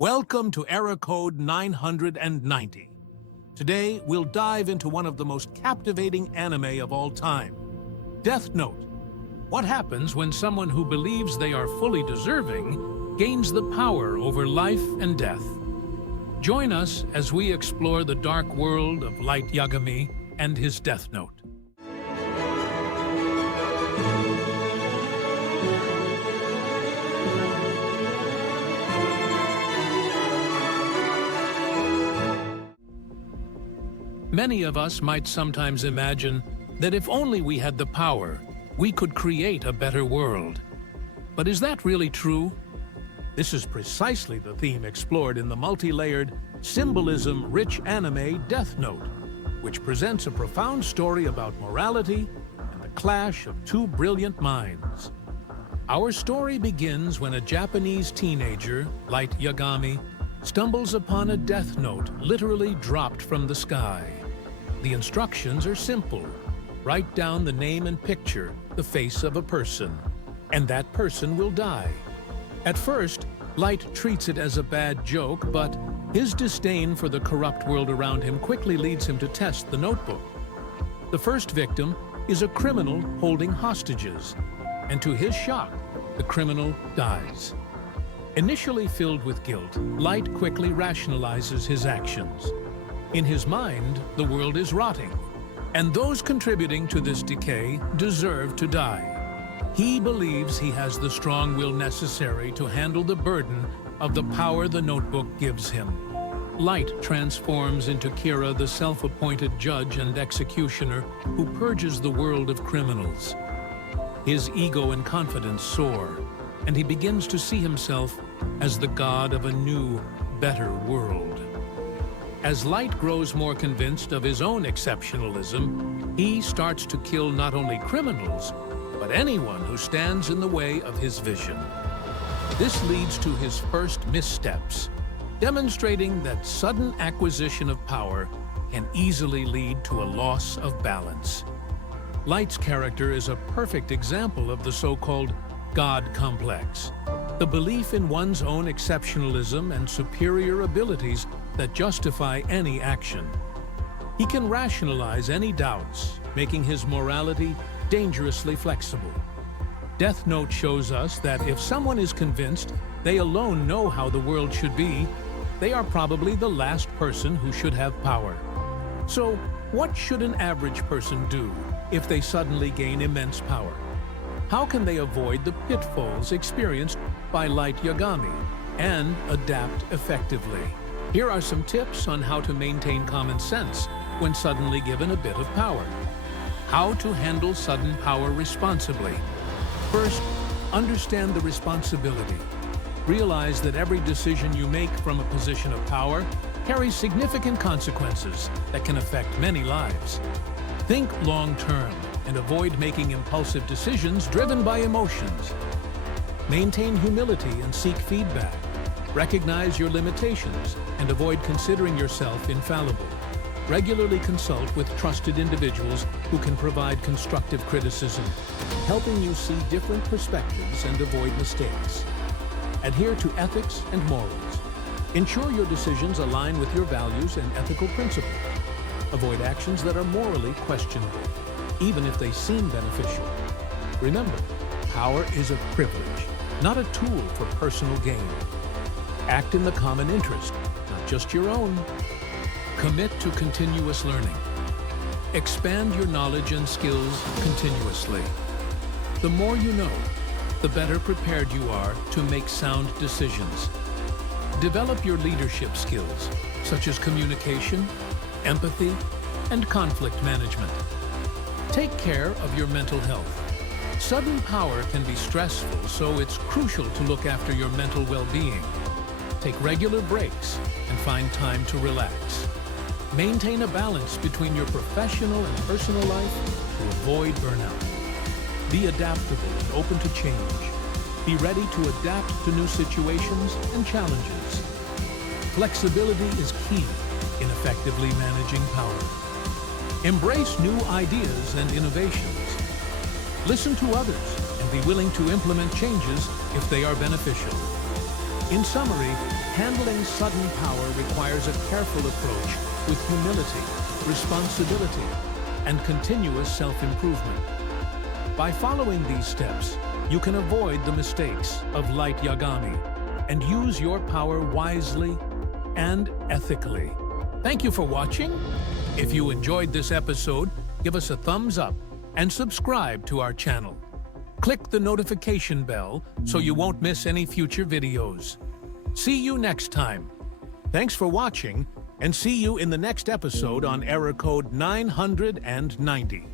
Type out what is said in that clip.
Welcome to Error Code 990. Today, we'll dive into one of the most captivating anime of all time, Death Note. What happens when someone who believes they are fully deserving gains the power over life and death? Join us as we explore the dark world of Light Yagami and his Death Note. Many of us might sometimes imagine that if only we had the power, we could create a better world. But is that really true? This is precisely the theme explored in the multi-layered, symbolism-rich anime Death Note, which presents a profound story about morality and the clash of two brilliant minds. Our story begins when a Japanese teenager, Light Yagami, stumbles upon a Death Note literally dropped from the sky. The instructions are simple. Write down the name and picture, the face of a person, and that person will die. At first, Light treats it as a bad joke, but his disdain for the corrupt world around him quickly leads him to test the notebook. The first victim is a criminal holding hostages, and to his shock, the criminal dies. Initially filled with guilt, Light quickly rationalizes his actions. In his mind, the world is rotting, and those contributing to this decay deserve to die. He believes he has the strong will necessary to handle the burden of the power the notebook gives him. Light transforms into Kira, the self-appointed judge and executioner who purges the world of criminals. His ego and confidence soar, and he begins to see himself as the god of a new, better world. As Light grows more convinced of his own exceptionalism, he starts to kill not only criminals, but anyone who stands in the way of his vision. This leads to his first missteps, demonstrating that sudden acquisition of power can easily lead to a loss of balance. Light's character is a perfect example of the so-called God complex, the belief in one's own exceptionalism and superior abilities that justify any action. He can rationalize any doubts, making his morality dangerously flexible. Death Note shows us that if someone is convinced they alone know how the world should be, they are probably the last person who should have power. So, what should an average person do if they suddenly gain immense power? How can they avoid the pitfalls experienced by Light Yagami and adapt effectively? Here are some tips on how to maintain common sense when suddenly given a bit of power. How to handle sudden power responsibly. First, understand the responsibility. Realize that every decision you make from a position of power carries significant consequences that can affect many lives. Think long-term and avoid making impulsive decisions driven by emotions. Maintain humility and seek feedback. Recognize your limitations and avoid considering yourself infallible. Regularly consult with trusted individuals who can provide constructive criticism, helping you see different perspectives and avoid mistakes. Adhere to ethics and morals. Ensure your decisions align with your values and ethical principles. Avoid actions that are morally questionable, even if they seem beneficial. Remember, power is a privilege, not a tool for personal gain. Act in the common interest, not just your own. Commit to continuous learning. Expand your knowledge and skills continuously. The more you know, the better prepared you are to make sound decisions. Develop your leadership skills, such as communication, empathy, and conflict management. Take care of your mental health. Sudden power can be stressful, so it's crucial to look after your mental well-being. Take regular breaks and find time to relax. Maintain a balance between your professional and personal life to avoid burnout. Be adaptable and open to change. Be ready to adapt to new situations and challenges. Flexibility is key in effectively managing power. Embrace new ideas and innovations. Listen to others and be willing to implement changes if they are beneficial. In summary, handling sudden power requires a careful approach with humility, responsibility, and continuous self-improvement. By following these steps, you can avoid the mistakes of Light Yagami and use your power wisely and ethically. Thank you for watching. If you enjoyed this episode, give us a thumbs up and subscribe to our channel. Click the notification bell so you won't miss any future videos. See you next time. Thanks for watching, and see you in the next episode on Error Code 990.